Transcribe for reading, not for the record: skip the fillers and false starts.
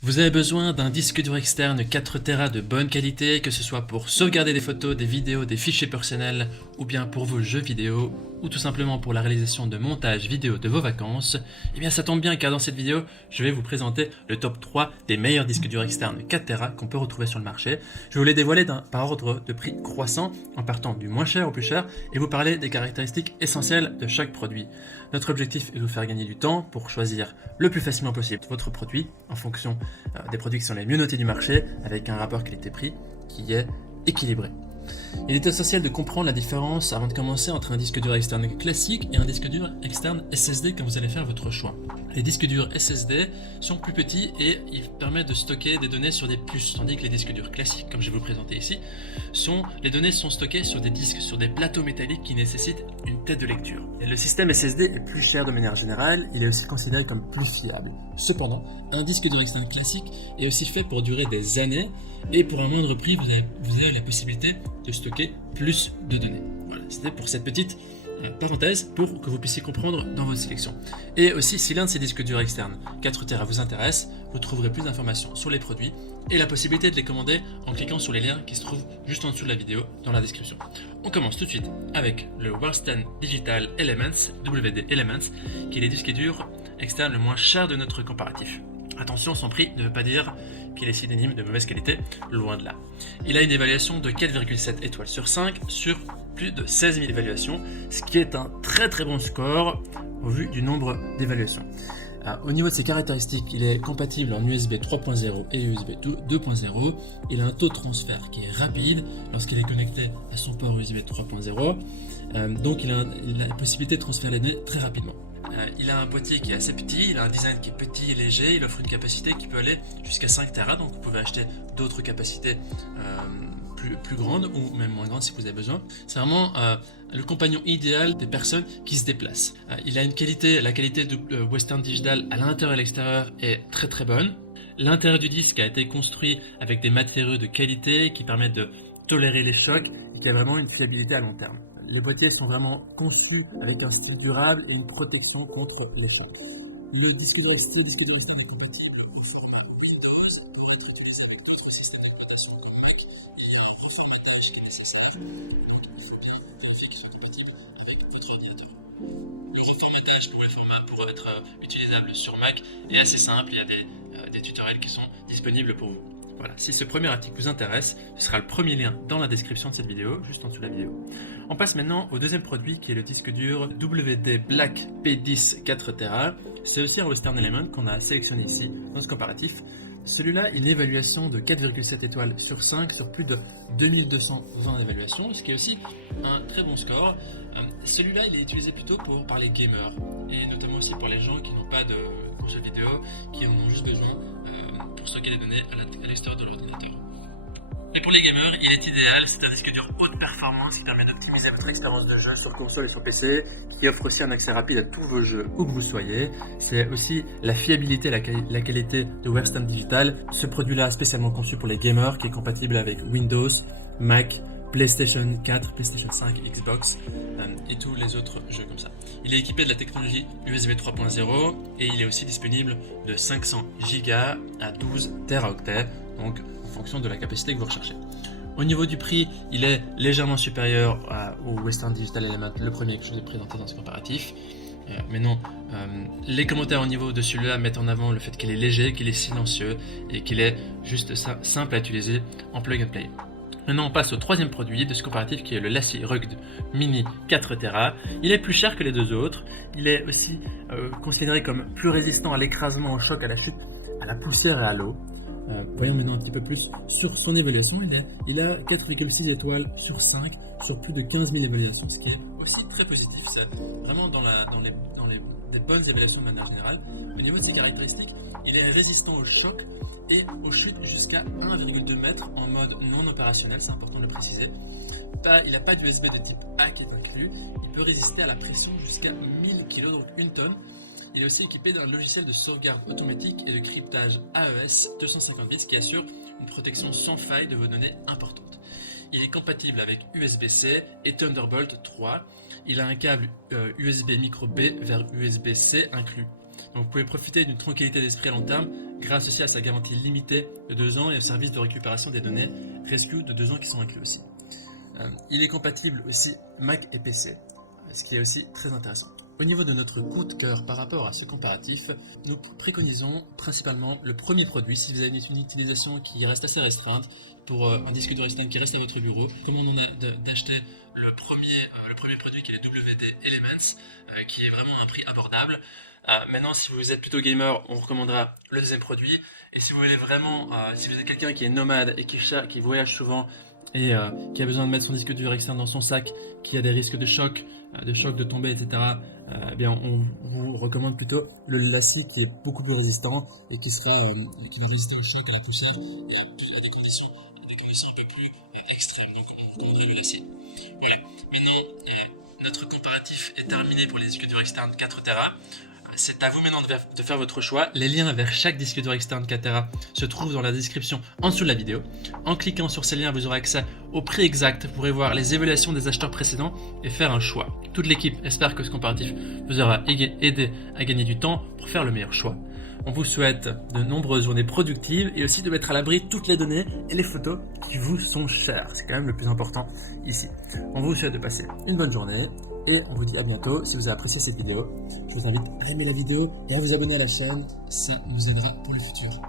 Vous avez besoin d'un disque dur externe 4 Tera de bonne qualité, que ce soit pour sauvegarder des photos, des vidéos, des fichiers personnels, ou bien pour vos jeux vidéo, ou tout simplement pour la réalisation de montages vidéo de vos vacances. Eh bien ça tombe bien car dans cette vidéo, je vais vous présenter le top 3 des meilleurs disques durs externes 4 Tera qu'on peut retrouver sur le marché. Je vais vous les dévoiler par ordre de prix croissant, en partant du moins cher au plus cher, et vous parler des caractéristiques essentielles de chaque produit. Notre objectif est de vous faire gagner du temps pour choisir le plus facilement possible votre produit en fonction des produits qui sont les mieux notés du marché avec un rapport qualité-prix qui est équilibré. Il est essentiel de comprendre la différence avant de commencer entre un disque dur externe classique et un disque dur externe SSD quand vous allez faire votre choix. Les disques durs SSD sont plus petits et ils permettent de stocker des données sur des puces, tandis que les disques durs classiques, comme je vais vous le présenter ici, les données sont stockées sur des disques, sur des plateaux métalliques qui nécessitent une tête de lecture. Et le système SSD est plus cher de manière générale, il est aussi considéré comme plus fiable. Cependant, un disque dur externe classique est aussi fait pour durer des années et pour un moindre prix, vous avez la possibilité de stocker plus de données. Voilà, c'était pour cette petite parenthèse pour que vous puissiez comprendre dans votre sélection. Et aussi, si l'un de ces disques durs externes 4 Tera vous intéresse, vous trouverez plus d'informations sur les produits et la possibilité de les commander en cliquant sur les liens qui se trouvent juste en dessous de la vidéo dans la description. On commence tout de suite avec le Western Digital Elements, WD Elements, qui est le disque dur externe le moins cher de notre comparatif. Attention, son prix ne veut pas dire qu'il est synonyme de mauvaise qualité, loin de là. Il a une évaluation de 4,7 étoiles sur 5 sur plus de 16 000 évaluations, ce qui est un très très bon score au vu du nombre d'évaluations. Au niveau de ses caractéristiques, il est compatible en USB 3.0 et USB 2.0. Il a un taux de transfert qui est rapide lorsqu'il est connecté à son port USB 3.0. Donc il a la possibilité de transférer les données très rapidement. Il a un boîtier qui est assez petit, il a un design qui est petit et léger, il offre une capacité qui peut aller jusqu'à 5 Tera, donc vous pouvez acheter d'autres capacités plus grandes ou même moins grandes si vous avez besoin. C'est vraiment le compagnon idéal des personnes qui se déplacent. Il a la qualité de Western Digital à l'intérieur et à l'extérieur est très très bonne. L'intérieur du disque a été construit avec des matériaux de qualité qui permettent de tolérer les chocs et qui a vraiment une fiabilité à long terme. Les boîtiers sont vraiment conçus avec un style durable et une protection contre les chocs. Le disque dur externe est compatible sur Windows pour être utilisable dans d'autres systèmes d'exploitation comme Mac. Il y aura un reformatage qui est nécessaire. Donc il faut bien vérifier qu'il soit compatible avec votre ordinateur. Le reformatage pour les formats pour être utilisable sur Mac est assez simple. Il y a des tutoriels qui sont disponibles pour vous. Voilà, si ce premier article vous intéresse, ce sera le premier lien dans la description de cette vidéo, juste en dessous de la vidéo. On passe maintenant au deuxième produit qui est le disque dur WD Black P10 4 Tera. C'est aussi un Western Element qu'on a sélectionné ici dans ce comparatif. Celui-là, il a une évaluation de 4,7 étoiles sur 5 sur plus de 2220 évaluations, ce qui est aussi un très bon score. Celui-là, il est utilisé plutôt par les gamers et notamment aussi pour les gens qui n'ont pas de console vidéo, qui en ont juste besoin pour stocker les données à l'extérieur de l'ordinateur. Et pour les gamers, il est idéal, c'est un disque dur haute performance qui permet d'optimiser votre expérience de jeu sur console et sur PC, qui offre aussi un accès rapide à tous vos jeux où que vous soyez. C'est aussi la fiabilité et la qualité de Western Digital. Ce produit-là, spécialement conçu pour les gamers, qui est compatible avec Windows, Mac, PlayStation 4, PlayStation 5, Xbox et tous les autres jeux comme ça. Il est équipé de la technologie USB 3.0 et il est aussi disponible de 500 Go à 12 Teraoctets, donc en fonction de la capacité que vous recherchez. Au niveau du prix, il est légèrement supérieur au Western Digital Element, le premier que je vous ai présenté dans ce comparatif. Mais non, les commentaires au niveau de celui-là mettent en avant le fait qu'il est léger, qu'il est silencieux et qu'il est juste simple à utiliser en plug and play. Maintenant on passe au troisième produit de ce comparatif qui est le LaCie Rugged Mini 4 Tera. Il est plus cher que les deux autres, il est aussi considéré comme plus résistant à l'écrasement, au choc, à la chute, à la poussière et à l'eau. Voyons maintenant un petit peu plus sur son évaluation. Il a 4,6 étoiles sur 5 sur plus de 15 000 évaluations, ce qui est aussi très positif. C'est vraiment dans des bonnes évaluations de manière générale. Au niveau de ses caractéristiques, il est résistant au choc et aux chutes jusqu'à 1,2 m en mode non opérationnel, c'est important de le préciser. Il n'a pas d'USB de type A qui est inclus. Il peut résister à la pression jusqu'à 1000 kg, donc 1 tonne. Il est aussi équipé d'un logiciel de sauvegarde automatique et de cryptage AES 250 bits qui assure une protection sans faille de vos données importantes. Il est compatible avec USB-C et Thunderbolt 3. Il a un câble USB micro B vers USB-C inclus. Donc vous pouvez profiter d'une tranquillité d'esprit à long terme grâce aussi à sa garantie limitée de 2 ans et au service de récupération des données Rescue de 2 ans qui sont inclus aussi. Il est compatible aussi Mac et PC, ce qui est aussi très intéressant. Au niveau de notre coup de cœur par rapport à ce comparatif, nous préconisons principalement le premier produit si vous avez une utilisation qui reste assez restreinte pour un disque dur externe qui reste à votre bureau. Commandons d'acheter le premier produit qui est le WD Elements, qui est vraiment à un prix abordable. Maintenant, si vous êtes plutôt gamer, on recommandera le deuxième produit. Et si vous voulez vraiment, si vous êtes quelqu'un qui est nomade et qui voyage souvent et qui a besoin de mettre son disque dur externe dans son sac, qui a des risques de choc, de tomber, etc., eh bien, on vous recommande plutôt le Lassi qui est beaucoup plus résistant et qui va résister au choc, à la poussière et à des conditions un peu plus extrêmes. Donc, on recommanderait le Lassi. Voilà. Maintenant, notre comparatif est terminé pour les disques durs externes 4 Tera. C'est à vous maintenant de faire votre choix. Les liens vers chaque disque dur externe 4 Tera se trouvent dans la description en dessous de la vidéo. En cliquant sur ces liens, vous aurez accès au prix exact. Vous pourrez voir les évaluations des acheteurs précédents et faire un choix. Toute l'équipe espère que ce comparatif vous aura aidé à gagner du temps pour faire le meilleur choix. On vous souhaite de nombreuses journées productives et aussi de mettre à l'abri toutes les données et les photos qui vous sont chères. C'est quand même le plus important ici. On vous souhaite de passer une bonne journée et on vous dit à bientôt. Si vous avez apprécié cette vidéo, je vous invite à aimer la vidéo et à vous abonner à la chaîne. Ça nous aidera pour le futur.